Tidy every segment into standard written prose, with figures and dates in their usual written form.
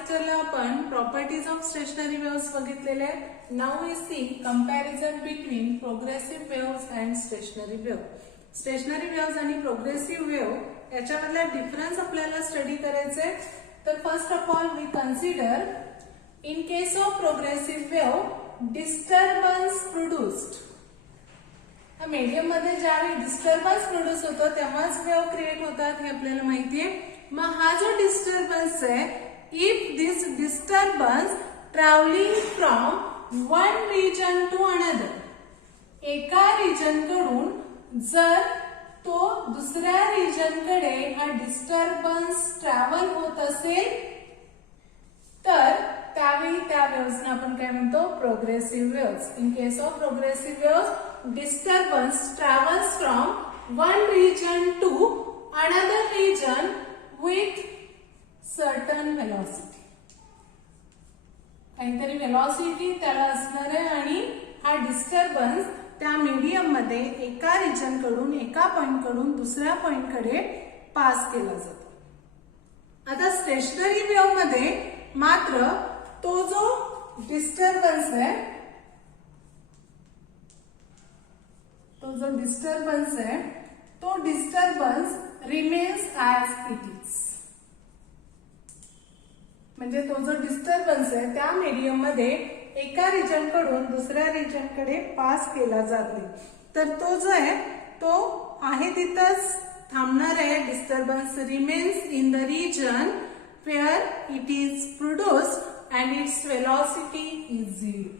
लेक्चरला आपण properties of stationery waves बघितलेले आहेत. Now we see comparison between progressive waves and stationary wave. Stationary waves आणि progressive wave याच्यामधला difference आपल्याला study करायचे. तर first of all we consider in case of progressive wave disturbance produced. Medium मध्ये ज्यावेळी disturbance produce होतो तेव्हाच wave create होतात हे आपल्याला माहिती आहे. मग हा जो डिस्टर्बन्स आहे, if this disturbance travelling from one region to another, एका रिजन कडून जर तो दुसऱ्या रिजन कडे हा डिस्टर्बन्स ट्रॅव्हल होत असेल तर त्यावेळी त्या वेव्हजना आपण काय म्हणतो, progressive waves. In case of progressive waves disturbance travels from one region to another region with certain velocity. काहीतरी velocity त्याला असणार आहे आणि हा डिस्टर्बन्स त्या मीडियम मध्ये एका रिजन कडून, एका पॉइंट कडून दुसऱ्या पॉइंट कडे पास केला जातो. आता स्टेशनरी वेव्ह मध्ये मात्र तो जो डिस्टर्बन्स आहे, तो जो डिस्टर्बन्स आहे तो disturbance remains as it is. म्हणजे तो जो डिस्टर्बन्स आहे त्या मीडियम मध्ये एका रिजन कडून दुसऱ्या रिजन कडे पास केला जात नाही. तर तो जो आहे तो आहे तिथंच थांबणार आहे. Disturbance remains in the region where it is produced and its velocity is zero.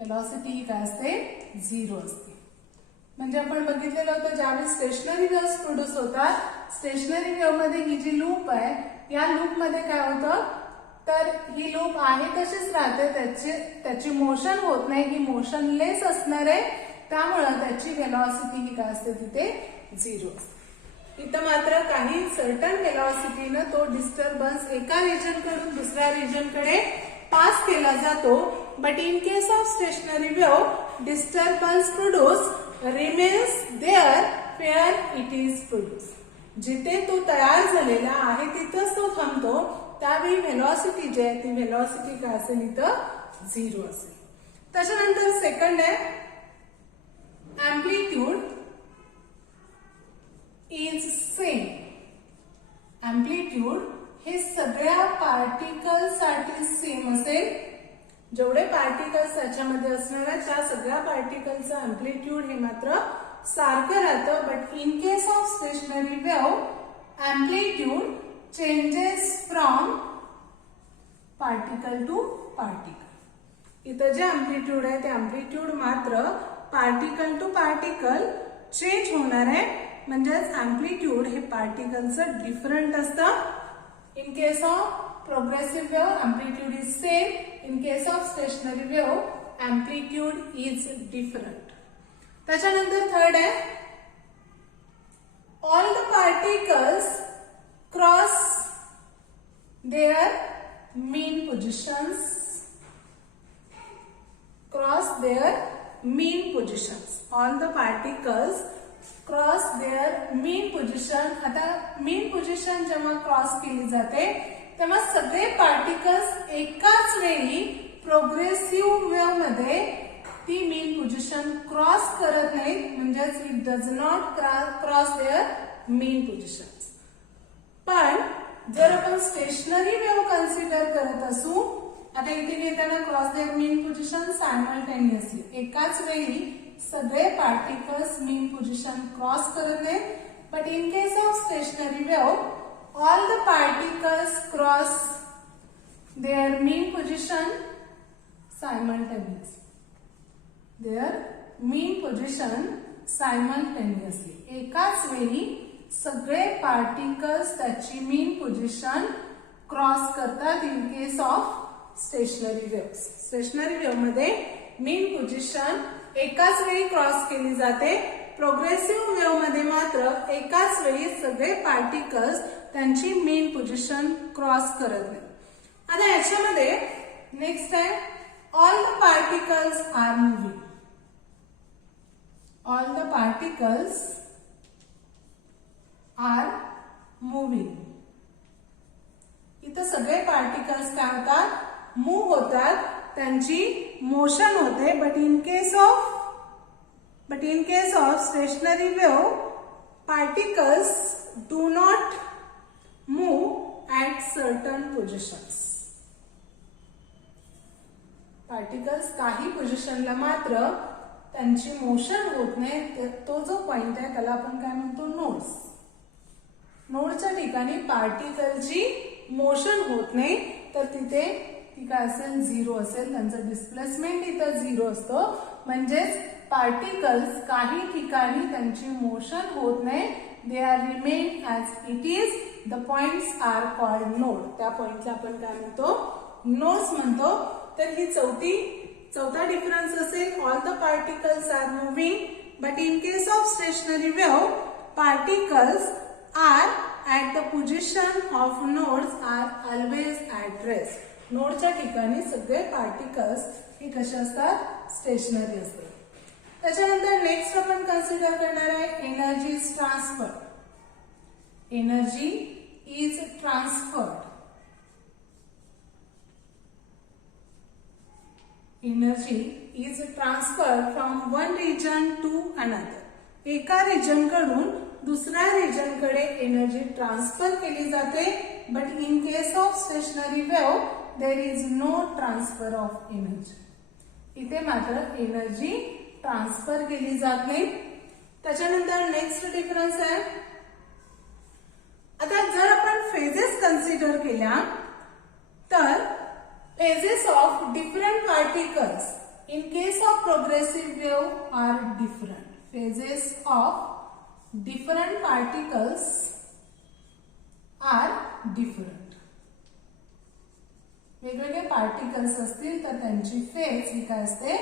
Velocity काय असते, झिरो असते. म्हणजे आपण बघितलेलं होतं ज्यावेळी स्टेशनरी वेव्हज प्रोड्यूस होतात, स्टेशनरी वेव्ह मध्ये ही जी लूप आहे या लूप मध्ये काय होतं, तर ही लूप आहे तशीच राहते, त्याची मोशन होत नाही, ही मोशनलेस असणार आहे. त्यामुळं त्याची वेलॉसिटी ही काय असते, तिथे झिरो असते. इथं मात्र काही सर्टन वेलॉसिटीनं तो डिस्टर्बन्स एका रिजन कडून दुसऱ्या रिजन कडे पास केला जातो. But in case of stationary wave disturbance produce remains there where it is produced. जिथे तो तयार झालेला आहे तिथंच तो थांबतो. त्यावेळी व्हेलॉसिटी जी आहे ती व्हेलॉसिटी काय असेल, इथं झिरो असेल. त्याच्यानंतर सेकंड आहे एम्प्लिट्यूड इज सेम. एम्प्लिट्यूड हे सगळ्या पार्टिकल साठी सेम असेल. जेवढे पार्टिकल्स त्याच्यामध्ये असणार आहेत त्या सगळ्या पार्टिकलचं एम्प्लिट्यूड हे मात्र सारखं राहतं. But in case of stationary wave amplitude changes from particle to particle. इथं जे एम्प्लिट्यूड आहे ते एम्प्लिट्यूड मात्र पार्टिकल टू पार्टिकल चेंज होणार आहे. म्हणजेच एम्प्लिट्यूड हे पार्टिकलचं डिफरंट असतं. In case of progressive wave amplitude is same. In case of stationary wave amplitude is different. त्याच्यानंतर थर्ड आहे all the particles cross their mean positions. Cross their mean positions. All the particles cross their mean position. आता mean position जेव्हा cross केली जाते तेव्हा सगळे particles एकाच वेळी प्रोग्रेसिव्ह वेव्ह मध्ये ती मीन पोझिशन क्रॉस करत नाहीत. म्हणजेच it does not cross their mean position. पण जर आपण स्टेशनरी वेव्ह कन्सिडर करत असू, आता इथे घेताना cross their mean position simultaneously, एकाच वेळी सगळे पार्टिकल्स मीन पोझिशन क्रॉस करत नाहीत. But in case of stationary wave all the particles cross their mean position simultaneously. Their mean position simultaneously. एकाच वेळी सगळे पार्टिकल्स त्याची मीन पोझिशन क्रॉस करतात. In case of stationary wave, stationery wave मध्ये मीन position एकाच वेळी क्रॉस केली जाते. प्रोग्रेसिव्ह वेव्ह मध्ये मात्र एकाच वेळी सगळे पार्टिकल्स त्यांची मेन पोझिशन क्रॉस करत नाही. आता याच्यामध्ये नेक्स्ट आहे all the particles are moving. All the particles are moving. इथं सगळे पार्टिकल्स काय होतात, मूव्ह होतात, त्यांची मोशन होते. But in case of stationary wave particles do not move at certain positions. Particles काही पोझिशनला मात्र त्यांची मोशन होत नाही. तो जो पॉइंट आहे त्याला आपण काय म्हणतो, नोड्स. नोडच्या ठिकाणी पार्टिकलची मोशन होत नाही, तर तिथे ती काय असेल, झिरो असेल. त्यांचं डिस्प्लेसमेंट इथं झिरो असतो. म्हणजेच पार्टिकल्स काही ठिकाणी त्यांची मोशन होत नाही. They are remain as it is. The points are called node. त्या पॉइंटला आपण काय म्हणतो, नोड्स म्हणतो. तर ही चौथा डिफरन्स असेल. All the particles are moving, but in case of stationary wave particles are at the position of nodes are always at rest. नोडच्या ठिकाणी सगळे पार्टिकल्स हे कसे असतात, स्टेशनरी असतात. त्याच्यानंतर नेक्स्ट आपण कन्सिडर करणार आहे energy is transferred. Energy is transferred. Energy is transferred from one region to another. एका रिजन कडून दुसऱ्या रिजन कडे एनर्जी ट्रान्सफर केली जाते. But in case of stationary wave there is no transfer of energy. इथे मात्र एनर्जी ट्रान्सफर केली जात नाही. त्याच्यानंतर नेक्स्ट डिफरन्स आहे. आता जर आपण फेजेस कन्सिडर केल्या तर phases of different particles in case of progressive wave are different. Phases of different particles are different. वेगवेगळे पार्टिकल्स असतील तर त्यांची फेज ही काय असते,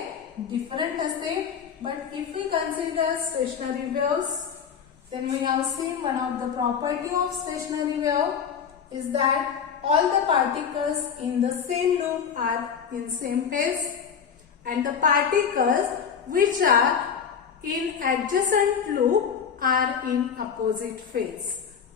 डिफरंट असते. But if we consider stationary waves, then we have seen one of the property of stationary wave is that all the particles in the same loop are in same phase, and the particles which are in adjacent loop are in opposite phase.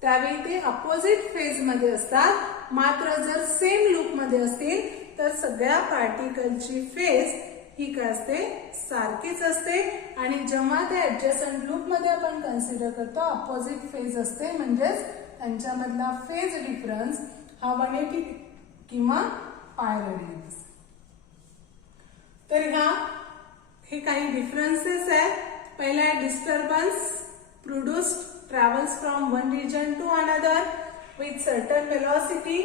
त्यावेळी ते opposite phase मध्ये असतात. मात्र जर same loop मध्ये असतील तर सगळ्या पार्टिकलची फेज ही काय असते, सारखीच असते. आणि जेव्हा ते ऍडजस्टंट लूप मध्ये आपण कन्सिडर करतो अपोजिट फेज असते. म्हणजेच त्यांच्यामधला फेज डिफरन्स हा 180 किंवा पाय रेडियन असते. तर हे काही डिफरन्सेस आहेत. पहिला आहे disturbance produced travels from one region to another with certain velocity.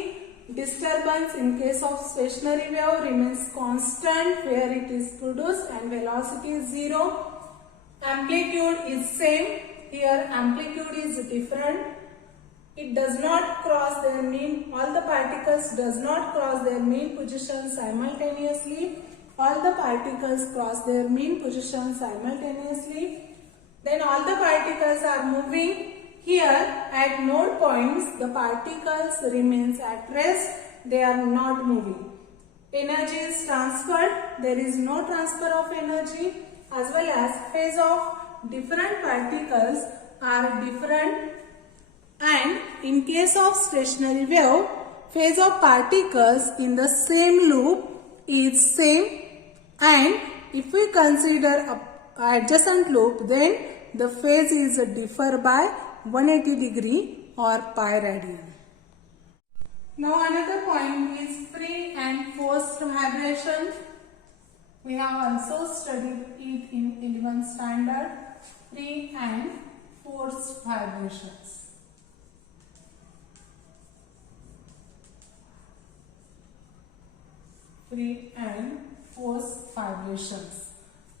Disturbance in case of stationary wave remains constant where it is produced and velocity is zero. Amplitude is same. Here amplitude is different. It does not cross their mean. All the particles does not cross their mean position simultaneously. All the particles cross their mean position simultaneously. Then all the particles are moving. Here at node points the particles remains at rest. They are not moving. Energy is transferred. There is no transfer of energy, as well as phase of different particles are different. And in case of stationary wave, phase of particles in the same loop is same. And if we consider a adjacent loop, then the phase is differ by 180 degree or pi radian. Now another point is free and forced vibration. We have also studied it in 11th standard. Free and forced vibrations. Free and forced vibrations.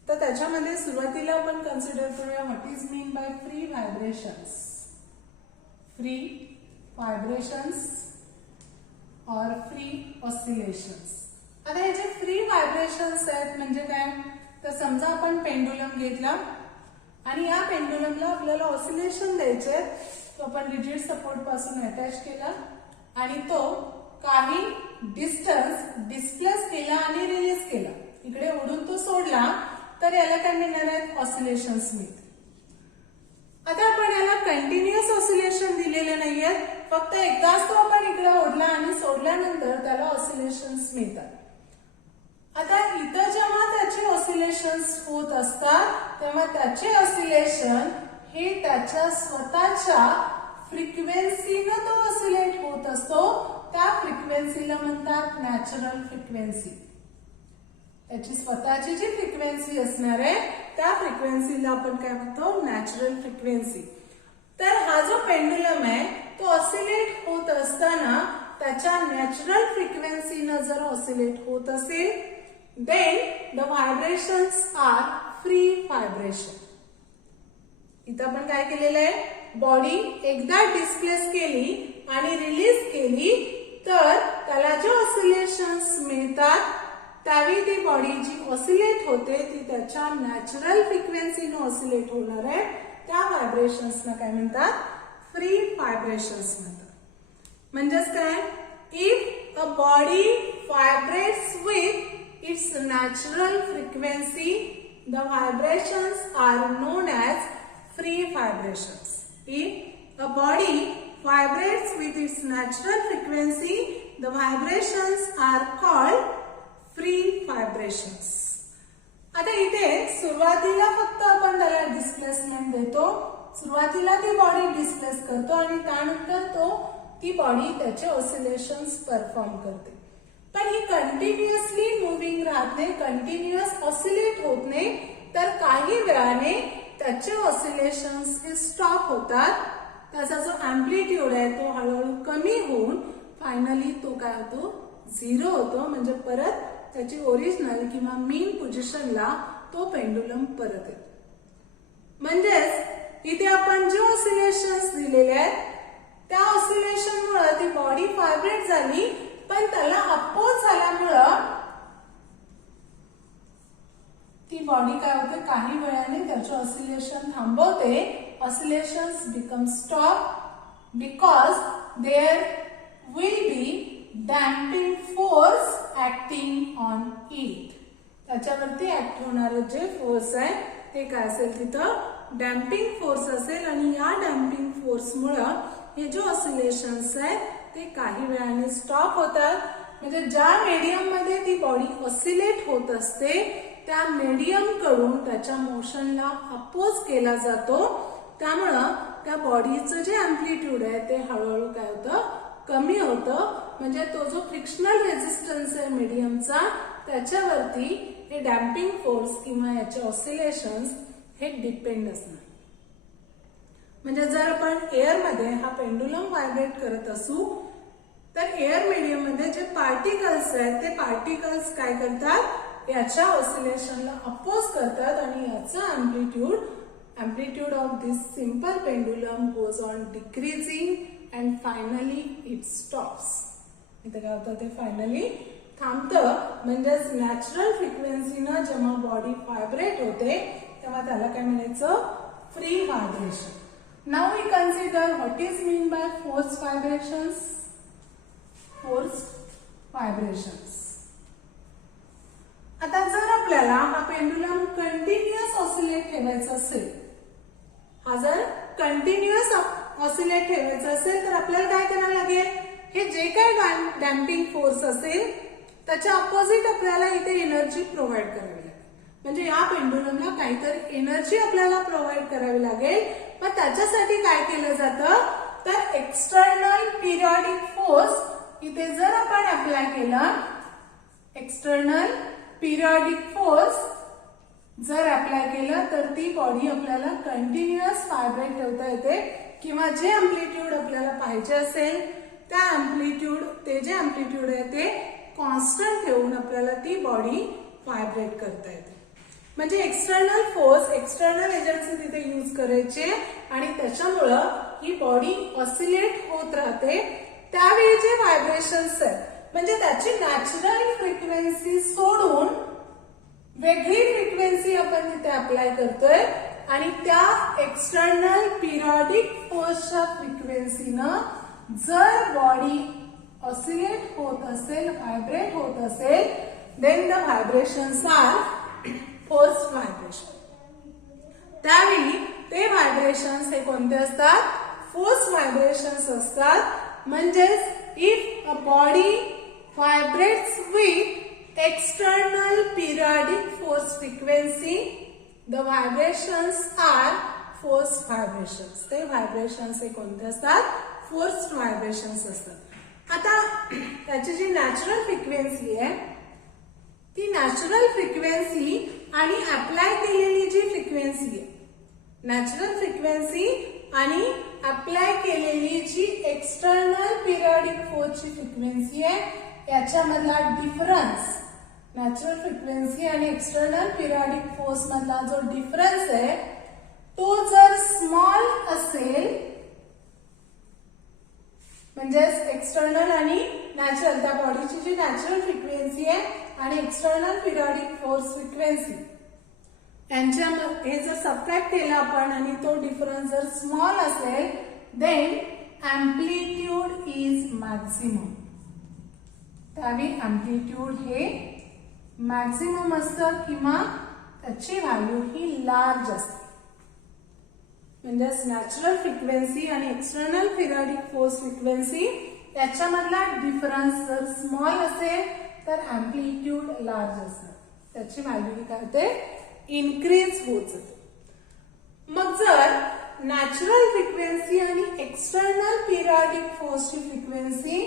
तर त्याच्यामध्ये सुरुवातीला आपण consider करूया what is mean by free vibrations. Free vibrations और free oscillations. आता हे जे free vibrations आहेत म्हणजे काय, तर समजा आपण पेंडुलम घेतला आणि या पेंडुलमला आपल्याला ऑसिलेशन द्यायचे. तो आपण रिजिड सपोर्ट पासून अटॅच केला आणि तो काही डिस्टन्स डिस्प्लेस केला आणि रिलीज केला. इकडे उडून तो सोडला तर याला काय मिळणार आहेत, ऑसिलेशन्स मिळतील. आता आपण याला कंटिन्युअस ऑसिलेशन दिलेले नाहीये, फक्त एकदाच तो आपण इकडे ओढला आणि सोडल्यानंतर त्याला ऑसिलेशन्स मिळतात. आता इथं जेव्हा त्याचे ऑसिलेशन्स होत असतात तेव्हा त्याचे ऑसिलेशन हे त्याच्या स्वतःच्या फ्रिक्वेन्सीनं तो ऑसिलेट होत असतो. त्या फ्रिक्वेन्सीला म्हणतात नॅचरल फ्रिक्वेन्सी. त्याची स्वतःची जी फ्रिक्वेन्सी असणार आहे त्या फ्रिक्वेन्सीला आपण काय म्हणतो, नॅचरल फ्रिक्वेन्सी. तर हा जो पेंडुलम आहे तो ऑसिलेट होत असताना त्याच्या नॅचरल फ्रिक्वेन्सीनं जर ऑसिलेट होत असेल then the vibrations are free vibration. इथं आपण काय केलेलं आहे, बॉडी एकदा डिस्प्लेस केली आणि रिलीज केली तर त्याला जे ऑसिलेशन्स मिळतात त्यावेळी ती बॉडी जी ऑसिलेट होते ती त्याच्या नॅचरल फ्रिक्वेन्सीने ऑसिलेट होणार आहे. त्या व्हायब्रेशन्सना काय म्हणतात, फ्री व्हायब्रेशन्स म्हणतात. म्हणजेच काय, if a body vibrates with its natural frequency, the vibrations are known as free vibrations. If a body vibrates with its natural frequency, the vibrations are called free vibrations. आता इथे सुरुवातीला फक्त आपण त्याला displacement देतो, सुरुवातीला ती बॉडी डिस्प्लेस करतो आणि त्यानंतर ती बॉडी त्याचे ऑसिलेशन्स परफॉर्म करते. पण ही कंटिन्युअसली मुव्हिंग राहत नाही, कंटिन्युअस ऑसिलेट होत नाही, तर काही वेळाने त्याचे ऑसिलेशन्स हे स्टॉप होतात. त्याचा जो अँप्लिट्यूड आहे तो हळूहळू कमी होऊन फायनली तो काय होतो, झिरो होतो. म्हणजे परत त्याची ओरिजिनल किंवा मीन पोझिशनला तो पेंडुलम परत येतो. म्हणजेच इथे आपण जे ऑसिलेशन्स दिलेले आहेत त्या ऑसिलेशनमुळे ती बॉडी व्हायब्रेट झाली, पण त्याला अपोज झाल्यामुळं ती बॉडी काय होते, काही वेळाने त्याचे ऑसिलेशन थांबवते. Oscillations become stop because there will be damping force acting on it. त्याच्यावरती ऍक्ट होणारं जे फोर्स आहे ते काय असेल, तिथं डॅम्पिंग फोर्स असेल आणि या डॅम्पिंग फोर्समुळं हे जे ऑसिलेशन्स आहेत ते काही वेळाने स्टॉप होतात. म्हणजे ज्या मीडियम मध्ये ती बॉडी ऑसिलेट होत असते त्या मीडियम कडून त्याच्या मोशनला अपोज केला जातो. त्यामुळं त्या बॉडीचं जे अँप्लिट्यूड आहे ते हळूहळू काय होतं, कमी होतं. म्हणजे तो जो फ्रिक्शनल रेझिस्टन्स आहे मीडियमचा त्याच्यावरती हे डॅम्पिंग फोर्स किंवा याचे ऑसिलेशन्स हे डिपेंड असणार. म्हणजे जर आपण एअरमध्ये हा पेंडुलम व्हायब्रेट करत असू तर एअर मीडियम मध्ये जे पार्टिकल्स आहेत ते पार्टिकल्स काय करतात, याच्या ऑसिलेशनला अपोज करतात आणि याचा amplitude of this simple pendulum goes on decreasing and finally it stops. इथे काय होतं, ते फायनली थांबतं. म्हणजेच नॅचरल फ्रिक्वेन्सीनं जेव्हा बॉडी व्हायब्रेट होते तेव्हा त्याला काय म्हणायचं, free vibration. Now we consider what is mean by forced vibrations. Forced vibrations. आता जर आपल्याला हा पेंडुलम कंटिन्युअस ऑसिलेट ठेवायचा असेल, हा जर कंटिन्युअस ऑसिलेट ठेवायचा असेल तर आपल्याला काय करावं लागेल, हे जे काय डॅम्पिंग फोर्स असेल त्याच्या अपोजिट आपल्याला इथे एनर्जी प्रोव्हाइड करावी लागेल. म्हणजे या पेंडुलमला काहीतरी एनर्जी आपल्याला प्रोव्हाइड करावी लागेल. मग त्याच्यासाठी काय केलं जातं, तर एक्सटर्नल पिरियॉडिक फोर्स इथे जर आपण अप्लाय केला, एक्सटर्नल पिरियॉडिक फोर्स जर अप्लाय केलं तर ती बॉडी आपल्याला कंटिन्युअस व्हायब्रेट ठेवता येते. किंवा जे अँप्लिट्यूड आपल्याला पाहिजे असेल त्या अँप्लिट्यूड, ते जे अँप्लिट्यूड आहे ते कॉन्स्टंट ठेवून आपल्याला ती बॉडी व्हायब्रेट करता येते. म्हणजे एक्सटर्नल फोर्स, एक्सटर्नल एजन्सी तिथे यूज करायचे आणि त्याच्यामुळं ही बॉडी ऑसिलेट होत राहते. त्यावेळी जे व्हायब्रेशन्स आहेत म्हणजे त्याची नॅचरल फ्रिक्वेन्सी सोडून वेगळी फ्रिक्वेन्सी आपण तिथे अप्लाय करतोय आणि त्या एक्सटर्नल पिरियॉडिक फोर्सच्या फ्रिक्वेन्सीनं जर बॉडी ऑसिलेट होत असेल, व्हायब्रेट होत असेल, then the vibrations are forced vibration. त्यावेळी ते व्हायब्रेशन्स हे कोणते असतात? फोर्स व्हायब्रेशन्स असतात. म्हणजेच if a body vibrates with external periodic force frequency, the vibrations are force vibrations. ते व्हायब्रेशन्स हे कोणते असतात? फोर्स व्हायब्रेशन्स असतात. आता त्याची जी नॅचरल फ्रिक्वेन्सी आहे, ती नॅचरल फ्रिक्वेन्सी आणि अप्लाय केलेली जी फ्रिक्वेन्सी आहे, नॅचरल फ्रिक्वेन्सी आणि अप्लाय केलेली जी एक्सटर्नल पिरियडिक फोर्सची फ्रिक्वेन्सी आहे, याच्यामधला डिफरन्स, नॅचरल फ्रिक्वेन्सी आणि एक्सटर्नल पिरियडिक फोर्स मधला जो डिफरन्स आहे, तो जर स्मॉल असेल, म्हणजेच एक्सटर्नल आणि नॅचरल, त्या बॉडीची जी नॅचरल फ्रिक्वेन्सी आहे आणि एक्सटर्नल पिरियडिक फोर्स फ्रिक्वेन्सी यांच्या हे जर सबट्रॅक्ट केलं आपण आणि तो डिफरन्स जर स्मॉल असेल, देन अँप्लिट्यूड इज मॅक्सिमम. त्यावेळी अँप्लिट्यूड हे मॅक्सिमम असतं किंवा त्याची व्हॅल्यू ही लार्ज असते. म्हणजेच नॅचरल फ्रिक्वेन्सी आणि एक्सटर्नल पिरियडिक फोर्स फ्रिक्वेन्सी याच्यामधला डिफरन्स जर स्मॉल असेल तर अँप्लिट्यूड लार्ज असतं, त्याची व्हॅल्यू काय होते? इन्क्रीज होत जाते. मग जर नॅचरल फ्रिक्वेन्सी आणि एक्सटर्नल पिरियडिक फोर्सची फ्रिक्वेन्सी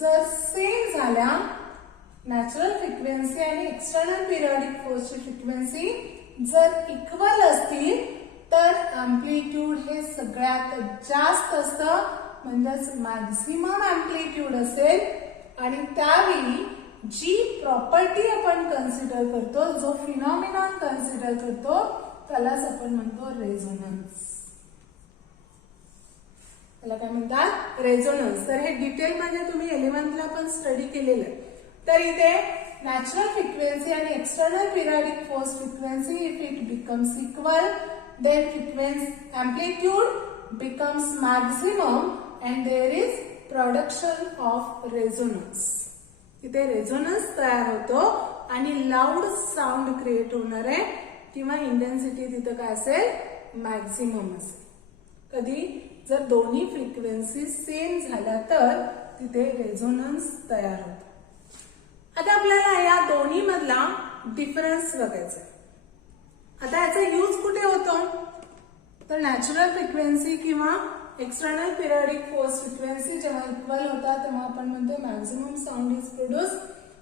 जर सेम झाल्या, नॅचरल फ्रिक्वेन्सी आणि एक्सटर्नल पिरियडिक फोर्सची फ्रिक्वेन्सी जर इक्वल असतील तर अँप्लिट्यूड हे सगळ्यात जास्त असतं, म्हणजेच मॅक्सिमम अँप्लिट्यूड असेल. आणि त्यावेळी जी प्रॉपर्टी आपण कन्सिडर करतो, जो फिनॉमिनॉन कन्सिडर करतो, त्यालाच आपण म्हणतो रेझोनन्स. त्याला काय म्हणतात? रेझोनन्स. तर हे डिटेलमध्ये तुम्ही 11th ला पण स्टडी केलेलं आहे. तर इथे नॅचरल फ्रिक्वेन्सी आणि external periodic force frequency if it becomes equal, then frequency amplitude becomes maximum and there is production of resonance. इथे रेझोनन्स तयार होतो आणि लाऊड साऊंड क्रिएट होणार आहे किंवा इंटेन्सिटी तिथे काय असेल? मॅक्सिमम असेल. कधी जर दोन्ही फ्रिक्वेन्सी सेम झाल्या तर तिथे रेझोनन्स तयार होतो. आता आपल्याला या दोन्ही मधला डिफरन्स बघायचा आहे. आता याचा यूज कुठे होतो? तर नॅचरल फ्रिक्वेन्सी किंवा एक्सटर्नल पिरियडिक फोर्स फ्रिक्वेन्सी जेव्हा इक्वल होतात तेव्हा आपण म्हणतो मॅक्सिमम साऊंड इज प्रोड्यूस.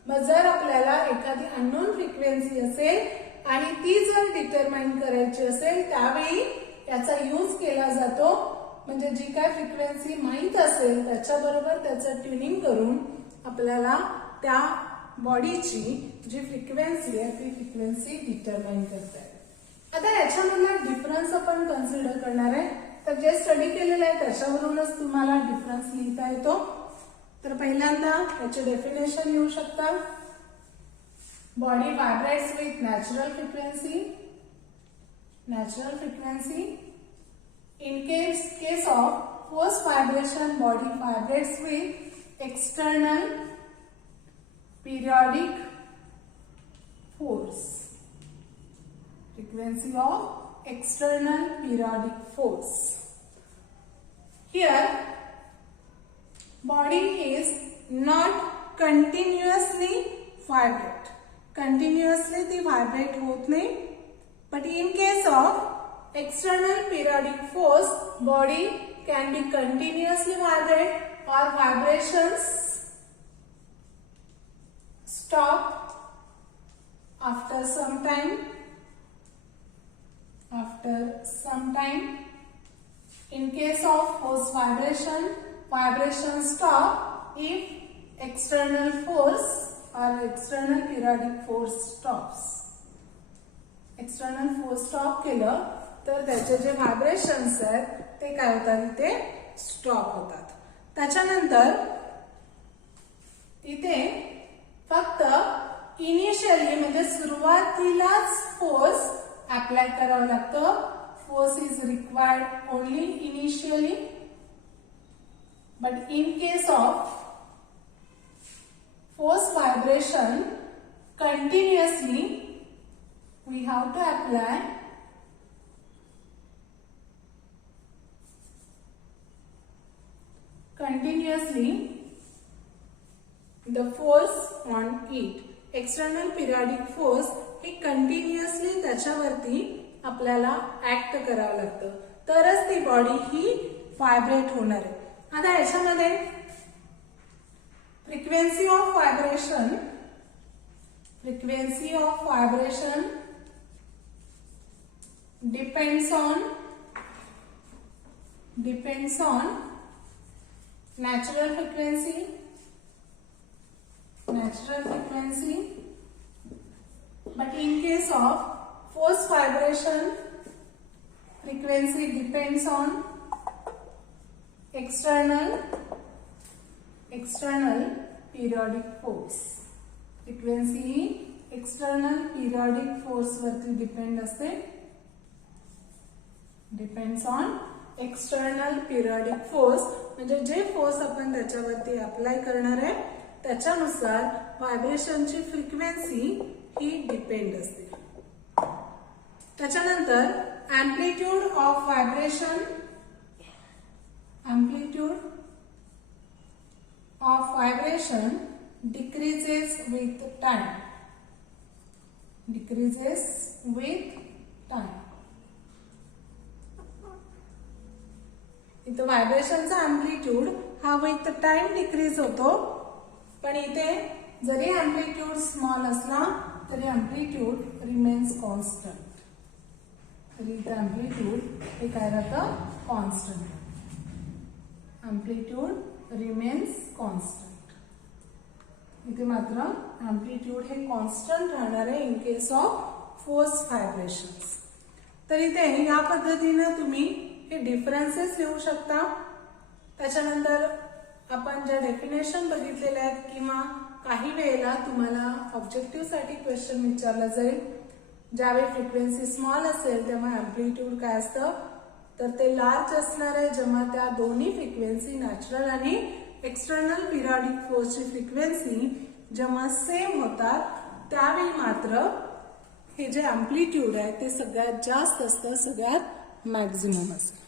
मग जर आपल्याला एखादी अननोन फ्रिक्वेन्सी असेल आणि ती जर डिटरमाइन करायची असेल त्यावेळी याचा यूज केला जातो. म्हणजे जी काय फ्रिक्वेन्सी माहित असेल त्याच्याबरोबर त्याचं ट्युनिंग करून आपल्याला त्या बॉडीची जी फ्रिक्वेन्सी आहे ती फ्रिक्वेन्सी डिटरमाइन करता येते. आता याच्यामधला डिफरन्स आपण कन्सिडर करणार आहे. तर जे स्टडी केलेलं आहे त्याच्यावरूनच तुम्हाला डिफरन्स लिहिता येतो. तर पहिल्यांदा याचे डेफिनेशन येऊ शकतात. Body vibrates with natural frequency. Natural frequency in case of force vibration, body vibrates with external periodic force. Frequency of external periodic force. Here body is not continuously vibrate. Continuously the vibrate होत नाही. But in case of external periodic force, body can be continuously vibrate or vibrations stop after some time. In case of force vibration, vibration stop if external force or external periodic force stops. External force stop केलं तर त्याचे जे vibrations आहेत ते काय होतात? इथे stop होतात. त्याच्यानंतर इथे फक्त इनिशियली म्हणजे सुरुवातीलाच फोर्स अप्लाय करावं लागतं. Force is required only initially. But in case of force vibration continuously we have to apply the force on it. External periodic force हे कंटिन्युअसली त्याच्यावरती आपल्याला ऍक्ट करावं लागतं, तरच ती बॉडी ही व्हायब्रेट होणार आहे. आता याच्यामध्ये frequency of vibration depends on natural frequency, but in case of force vibration, frequency depends on external periodic force. frequency external periodic force वरती डिपेंड असते. Depends on external periodic force, म्हणजे जे force आपण त्याच्यावरती अप्लाय करणार आहे त्याच्यानुसार व्हायब्रेशनची frequency ही depend असते. त्याच्यानंतर amplitude of vibration decreases with time. इथं व्हायब्रेशनचा एम्प्लिट्यूड हा विथ टाइम डिक्रीज होतो, पण इथे जरी एम्प्लिट्यूड स्मॉल असला तरी एम्प्लिट्यूड रिमेन्स कॉन्स्टंट. तरी इथं एम्प्लिट्यूड हे काय राहतं? कॉन्स्टंट. Amplitude remains constant. इथे मात्र एम्प्लिट्यूड हे कॉन्स्टंट राहणार आहे in case of force vibrations. तर इथे या पद्धतीने तुम्ही हे डिफरन्सेस लिहू शकता. त्याच्यानंतर आपण ज्या डेफिनेशन बघितलेल्या आहेत किंवा काही वेळेला तुम्हाला ऑब्जेक्टिव्ह साठी क्वेश्चन विचारला जाईल. ज्यावेळी फ्रिक्वेन्सी स्मॉल असेल तेव्हा एम्प्लिट्यूड काय असतं तर ते लार्ज असणार आहे. जेव्हा त्या दोन्ही फ्रिक्वेन्सी नॅचरल आणि एक्सटर्नल पिरियडिक फोर्सची फ्रिक्वेन्सी जेव्हा सेम होतात त्यावेळी मात्र हे जे एम्प्लिट्यूड आहे ते सगळ्यात जास्त असतं, सगळ्यात मॅक्झिमम असतं.